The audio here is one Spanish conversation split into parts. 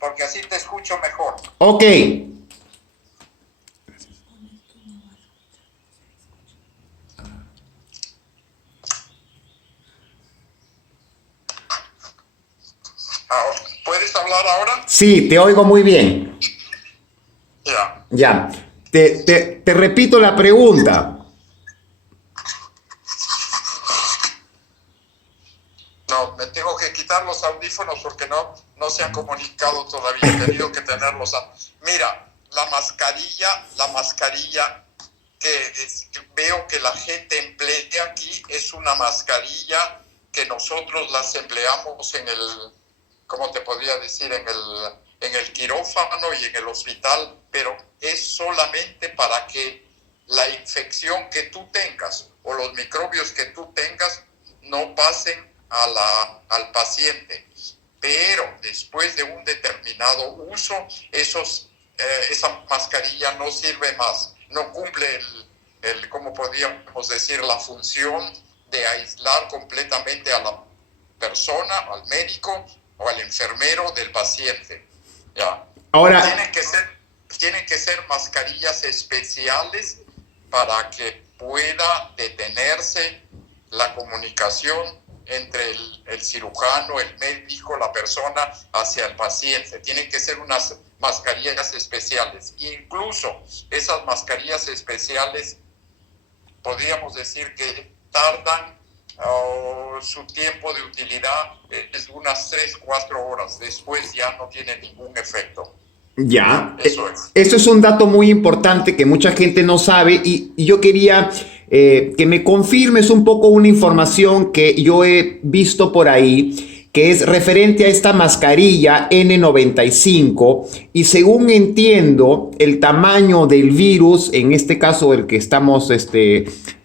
porque así te escucho mejor. Ok. ¿Puedes hablar ahora? Sí, te oigo muy bien. Ya. Ya. Te repito la pregunta. No, me tengo que quitar los audífonos porque no se han comunicado todavía. He tenido que tenerlos. Mira, la mascarilla que veo que la gente emplea aquí es una mascarilla que nosotros las empleamos en el, ¿cómo te podría decir? En el quirófano y en el hospital, pero es solamente para que la infección que tú tengas o los microbios que tú tengas no pasen al paciente. Pero después de un determinado uso, esa mascarilla no sirve más, no cumple ¿cómo podríamos decir?, la función de aislar completamente a la persona, al médico o al enfermero del paciente. ¿Ya? Ahora, Tienen que ser mascarillas especiales para que pueda detenerse la comunicación entre el cirujano, el médico, la persona hacia el paciente. Tienen que ser unas mascarillas especiales. Incluso esas mascarillas especiales, podríamos decir que tardan, su tiempo de utilidad es unas 3, 4 horas. Después ya no tiene ningún efecto. ya, Eso es. eso es un dato muy importante que mucha gente no sabe y yo quería que me confirmes un poco una información que yo he visto por ahí, que es referente a esta mascarilla N95 y según entiendo, el tamaño del virus, en este caso el que estamos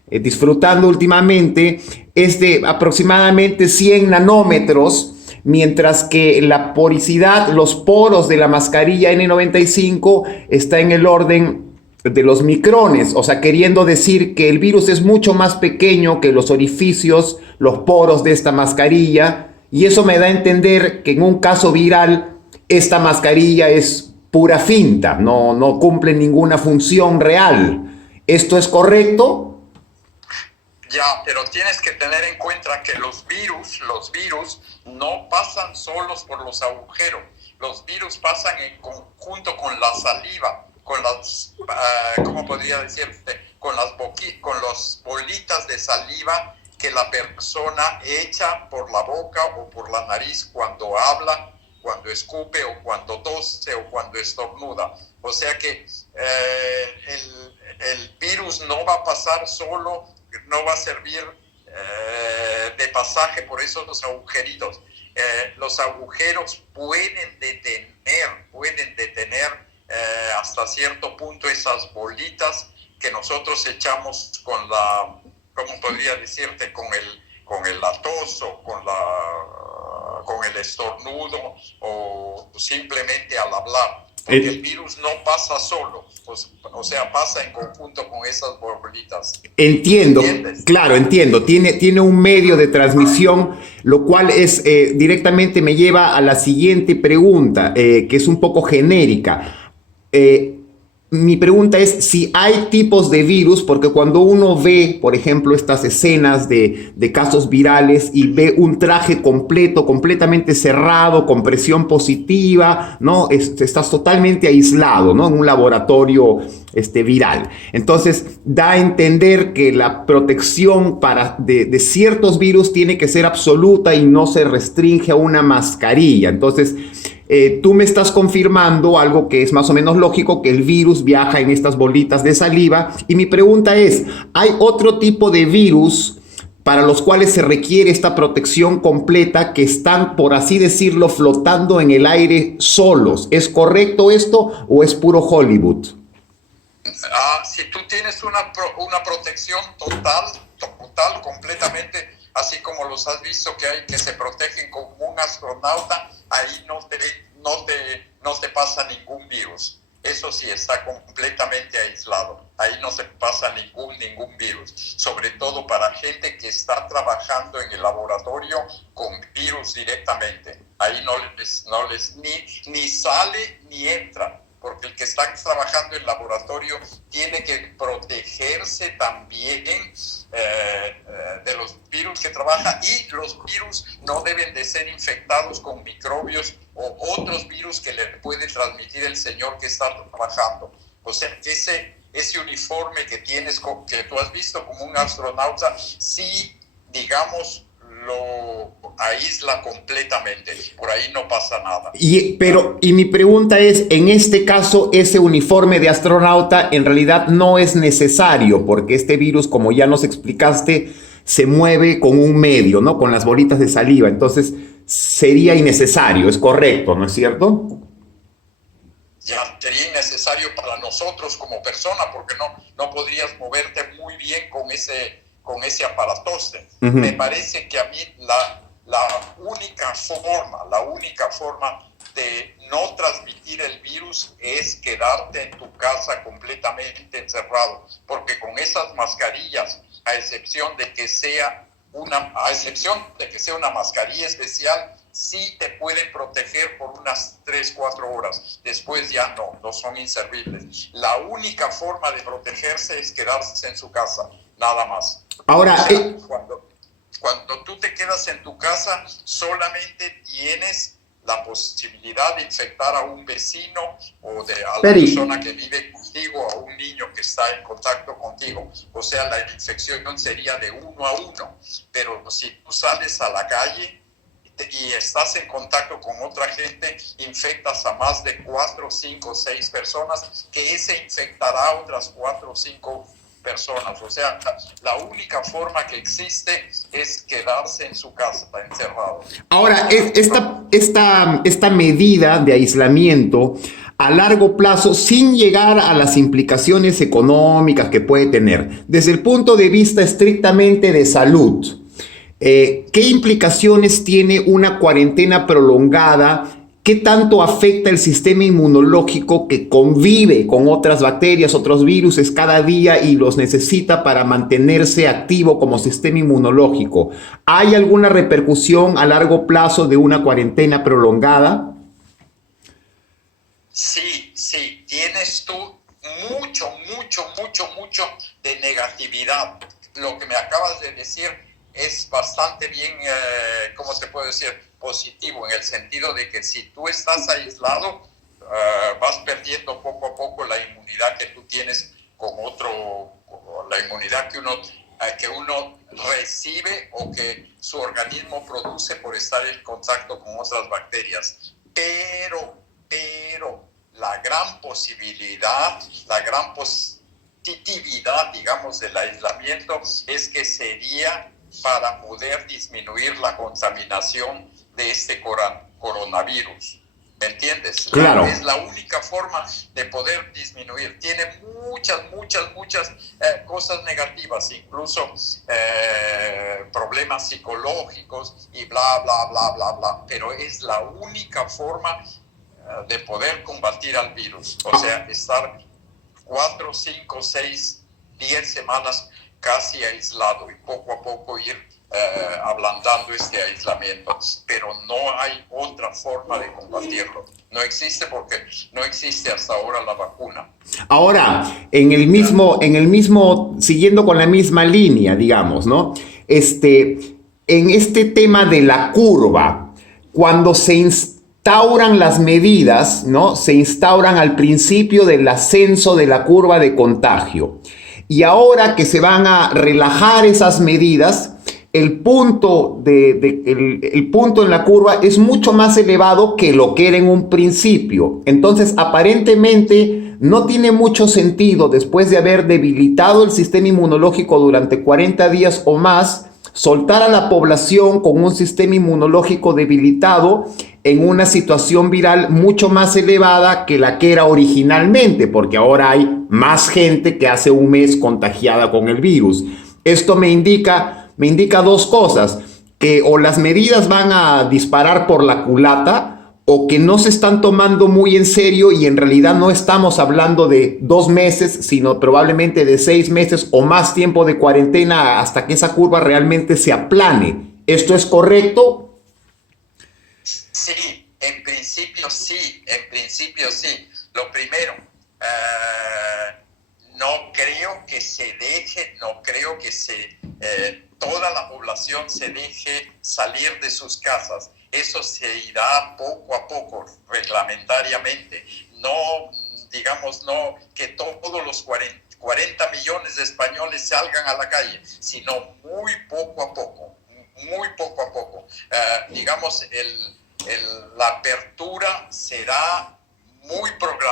disfrutando últimamente, es de aproximadamente 100 nanómetros, mientras que la poricidad, los poros de la mascarilla N95 está en el orden de los micrones, o sea, queriendo decir que el virus es mucho más pequeño que los orificios, los poros de esta mascarilla, y eso me da a entender que en un caso viral esta mascarilla es pura finta, no cumple ninguna función real. ¿Esto es correcto? Ya, pero tienes que tener en cuenta que los virus no pasan solos por los agujeros. Los virus pasan en conjunto con la saliva, con las, ¿cómo podría decirte? Con las bolitas de saliva que la persona echa por la boca o por la nariz cuando habla, cuando escupe o cuando tose o cuando estornuda. O sea que el virus no va a pasar solo, no va a servir de pasaje por esos agujeritos. Los agujeros pueden detener hasta cierto punto esas bolitas que nosotros echamos con la, ¿cómo podría decirte? Con el tos o con el estornudo o simplemente al hablar. Porque el virus no pasa solo, pues, o sea, pasa en conjunto con esas bolitas. Entiendo, ¿Entiendes? claro, entiendo. Tiene un medio de transmisión, lo cual es directamente me lleva a la siguiente pregunta, que es un poco genérica. Eh, Mi pregunta es si hay tipos de virus, porque cuando uno ve, por ejemplo, estas escenas de casos virales y ve un traje completo, completamente cerrado, con presión positiva, ¿no? Estás totalmente aislado, ¿no? En un laboratorio viral. Entonces, da a entender que la protección de ciertos virus tiene que ser absoluta y no se restringe a una mascarilla. Entonces, tú me estás confirmando algo que es más o menos lógico, que el virus viaja en estas bolitas de saliva. Y mi pregunta es, ¿hay otro tipo de virus para los cuales se requiere esta protección completa que están, por así decirlo, flotando en el aire solos? ¿Es correcto esto o es puro Hollywood? Si tú tienes una protección total, completamente, así como los has visto que hay que se protegen como un astronauta, ahí no te pasa ningún virus. Eso sí, está completamente aislado. Ahí no se pasa ningún virus. Sobre todo para gente que está trabajando en el laboratorio con virus directamente. ahí ni sale ni entra, porque el que está trabajando en laboratorio tiene que protegerse también de los virus que trabaja, y los virus no deben de ser infectados con microbios o otros virus que le puede transmitir el señor que está trabajando. O sea, ese uniforme que tienes, que tú has visto como un astronauta, sí, digamos, lo aísla completamente. Por ahí no pasa nada. Y mi pregunta es, en este caso, ese uniforme de astronauta en realidad no es necesario, porque este virus, como ya nos explicaste, se mueve con un medio, ¿no? Con las bolitas de saliva. Entonces, sería innecesario, es correcto, ¿no es cierto? Ya sería innecesario para nosotros como persona, porque no podrías moverte muy bien con ese aparatoste. Me parece que a mí la única forma de no transmitir el virus es quedarte en tu casa completamente encerrado, porque con esas mascarillas, a excepción de que sea una mascarilla especial, sí te pueden proteger por unas 3-4 horas. Después ya no son inservibles. La única forma de protegerse es quedarse en su casa, nada más. Ahora, o sea, cuando tú te quedas en tu casa, solamente tienes la posibilidad de infectar a un vecino o a la persona que vive contigo, a un niño que está en contacto contigo. O sea, la infección sería de 1 a 1. Pero si tú sales a la calle y estás en contacto con otra gente, infectas a más de 4, 5, 6 personas, que ese infectará a otras 4 o 5 personas. O sea, la única forma que existe es quedarse en su casa, encerrado. Ahora, esta medida de aislamiento a largo plazo, sin llegar a las implicaciones económicas que puede tener, desde el punto de vista estrictamente de salud, ¿qué implicaciones tiene una cuarentena prolongada? ¿Qué tanto afecta el sistema inmunológico que convive con otras bacterias, otros virus cada día y los necesita para mantenerse activo como sistema inmunológico? ¿Hay alguna repercusión a largo plazo de una cuarentena prolongada? Sí, tienes tú mucho de negatividad. Lo que me acabas de decir es bastante bien, ¿cómo te puedo decir? Positivo, en el sentido de que si tú estás aislado, vas perdiendo poco a poco la inmunidad que tú tienes la inmunidad que uno recibe o que su organismo produce por estar en contacto con otras bacterias. Pero la gran positividad, digamos, del aislamiento es que sería para poder disminuir la contaminación de este coronavirus. ¿Me entiendes? Claro. Es la única forma de poder disminuir. Tiene muchas cosas negativas, incluso problemas psicológicos y bla, bla. Pero es la única forma de poder combatir al virus. O sea, estar 4, 5, 6, 10 semanas casi aislado y poco a poco ir ablandando este aislamiento, pero no hay otra forma de combatirlo. No existe porque no existe hasta ahora la vacuna. Ahora, siguiendo con la misma línea, digamos, ¿no? En este tema de la curva, cuando se instauran las medidas, ¿no? Se instauran al principio del ascenso de la curva de contagio. Y ahora que se van a relajar esas medidas, el punto en la curva es mucho más elevado que lo que era en un principio. Entonces, aparentemente, no tiene mucho sentido, después de haber debilitado el sistema inmunológico durante 40 días o más, soltar a la población con un sistema inmunológico debilitado en una situación viral mucho más elevada que la que era originalmente, porque ahora hay más gente que hace un mes contagiada con el virus. Esto me indica dos cosas, que o las medidas van a disparar por la culata o que no se están tomando muy en serio y en realidad no estamos hablando de 2 meses, sino probablemente de 6 meses o más tiempo de cuarentena hasta que esa curva realmente se aplane. ¿Esto es correcto? Sí, principio sí. Lo primero, no creo que toda la población se deje salir de sus casas. Eso se irá poco a poco, reglamentariamente. No, digamos, no que todos los 40 millones de españoles salgan a la calle, sino muy poco a poco. Digamos, la apertura será muy programada.